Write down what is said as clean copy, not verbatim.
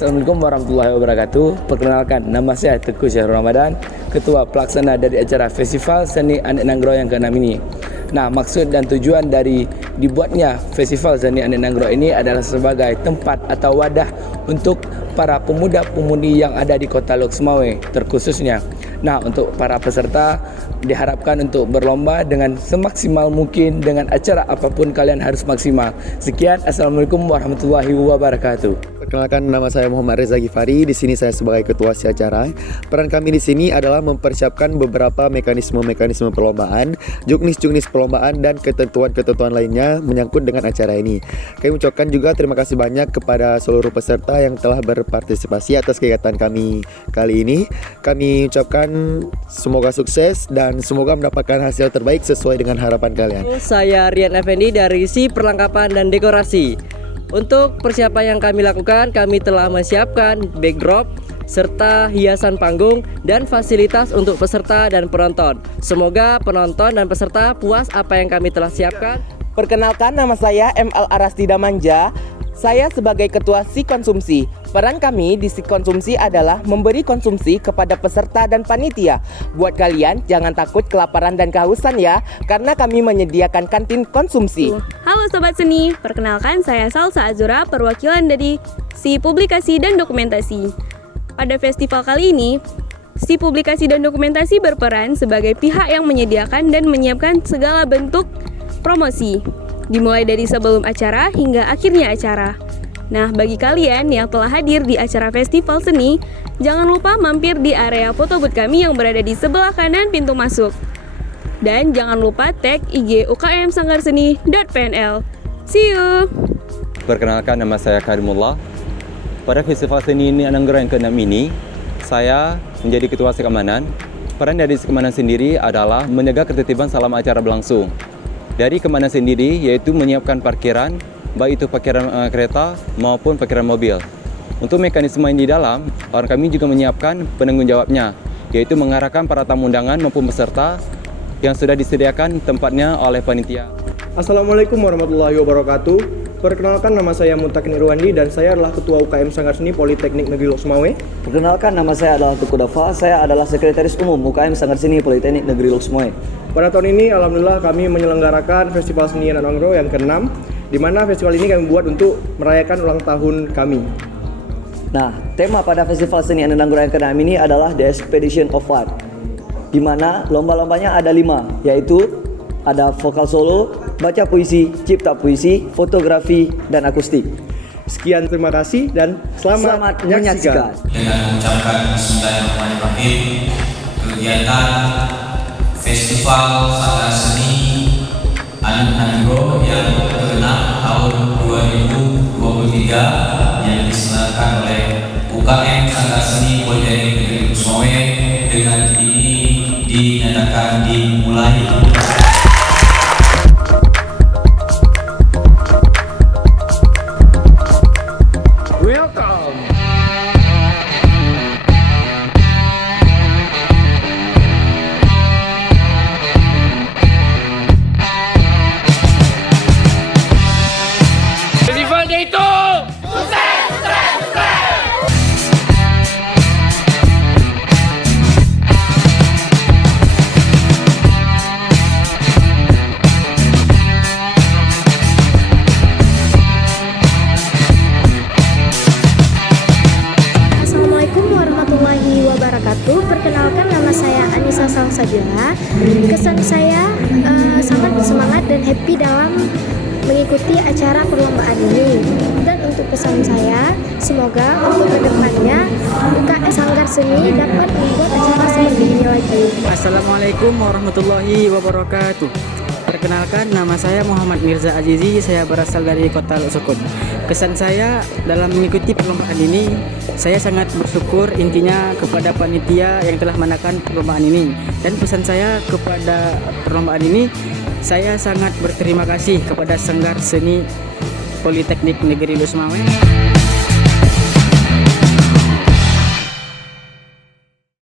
Assalamualaikum warahmatullahi wabarakatuh. Perkenalkan, nama saya Teguh Syahrul Ramadan, Ketua Pelaksana dari acara Festival Seni Anek Nanggro yang ke-6 ini. Nah, maksud dan tujuan dari dibuatnya Festival Seni Anek Nanggro ini adalah sebagai tempat atau wadah untuk para pemuda-pemudi yang ada di Kota Lok Sumawe terkhususnya. Nah, untuk para peserta diharapkan untuk berlomba dengan semaksimal mungkin dengan acara apapun kalian harus maksimal. Sekian, Assalamualaikum warahmatullahi wabarakatuh. Perkenalkan, nama saya Muhammad Reza Gifari. Di sini saya sebagai ketua si acara. Peran kami di sini adalah mempersiapkan beberapa mekanisme perlombaan, juknis perlombaan dan ketentuan lainnya menyangkut dengan acara ini. Kami ucapkan juga terima kasih banyak kepada seluruh peserta yang telah berpartisipasi atas kegiatan kami kali ini. Kami ucapkan semoga sukses dan semoga mendapatkan hasil terbaik sesuai dengan harapan kalian. Saya Rian Effendi dari Si Perlengkapan dan Dekorasi. Untuk persiapan yang kami lakukan, kami telah menyiapkan backdrop serta hiasan panggung dan fasilitas untuk peserta dan penonton. Semoga penonton dan peserta puas apa yang kami telah siapkan. Perkenalkan, nama saya ML Arastida Manja. Saya sebagai ketua Si Konsumsi. Peran kami di Si Konsumsi adalah memberi konsumsi kepada peserta dan panitia. Buat kalian, jangan takut kelaparan dan kehausan ya, karena kami menyediakan kantin konsumsi. Halo Sobat Seni, perkenalkan saya Salsa Azura, perwakilan dari Si Publikasi dan Dokumentasi. Pada festival kali ini, Si Publikasi dan Dokumentasi berperan sebagai pihak yang menyediakan dan menyiapkan segala bentuk promosi, dimulai dari sebelum acara hingga akhirnya acara. Nah, bagi kalian yang telah hadir di acara festival seni, jangan lupa mampir di area foto booth kami yang berada di sebelah kanan pintu masuk. Dan jangan lupa tag IG ukmsanggarseni.pnl. See you! Perkenalkan, nama saya Karimullah. Pada Festival Seni Anek Nanggro yang ke-6 ini, saya menjadi ketua keamanan. Peran dari keamanan sendiri adalah menjaga ketertiban selama acara berlangsung. Dari keamanan sendiri yaitu menyiapkan parkiran, baik itu parkiran kereta maupun parkiran mobil. Untuk mekanisme yang di dalam, kami juga menyiapkan penanggung jawabnya, yaitu mengarahkan para tamu undangan maupun peserta yang sudah disediakan tempatnya oleh panitia. Assalamualaikum warahmatullahi wabarakatuh. Perkenalkan, nama saya Muntakin Irwandi dan saya adalah Ketua UKM Sanggar Seni Politeknik Negeri Lok Sumawe. Perkenalkan, nama saya adalah Tuku Dafa, saya adalah Sekretaris Umum UKM Sanggar Seni Politeknik Negeri Lok Sumawe. Pada tahun ini, alhamdulillah kami menyelenggarakan Festival Seni Anek Nanggro yang ke-6, di mana festival ini kami buat untuk merayakan ulang tahun kami. Nah, tema pada Festival Seni Anek Nanggro yang ke-6 ini adalah The Expedition of Art, di mana lomba-lombanya ada 5, yaitu ada vokal solo, baca puisi, cipta puisi, fotografi, dan akustik. Sekian, terima kasih dan selamat menyaksikan. Dengan mengucapkan Bismillahirrahmanirrahim, kegiatan Festival Sanggar Seni Anek Nanggro yang ke-6 tahun 2023 yang diselenggarakan oleh UKM Sanggar Seni Politeknik Negeri Lok Sumawe dengan ini dinyatakan dimulai. Perkenalkan, nama saya Anissa Salsabila. Kesan saya sangat bersemangat dan happy dalam mengikuti acara perlombaan ini. Dan untuk pesan saya, semoga untuk kedepannya UKM Sanggar Seni dapat membuat acara seperti ini lagi. Assalamualaikum warahmatullahi wabarakatuh. Perkenalkan, nama saya Muhammad Mirza Azizi, saya berasal dari kota Luk. Kesan saya dalam mengikuti perlombaan ini, saya sangat bersyukur intinya kepada panitia yang telah mengadakan perlombaan ini. Dan pesan saya kepada perlombaan ini, saya sangat berterima kasih kepada Sanggar Seni Politeknik Negeri Lusmawe.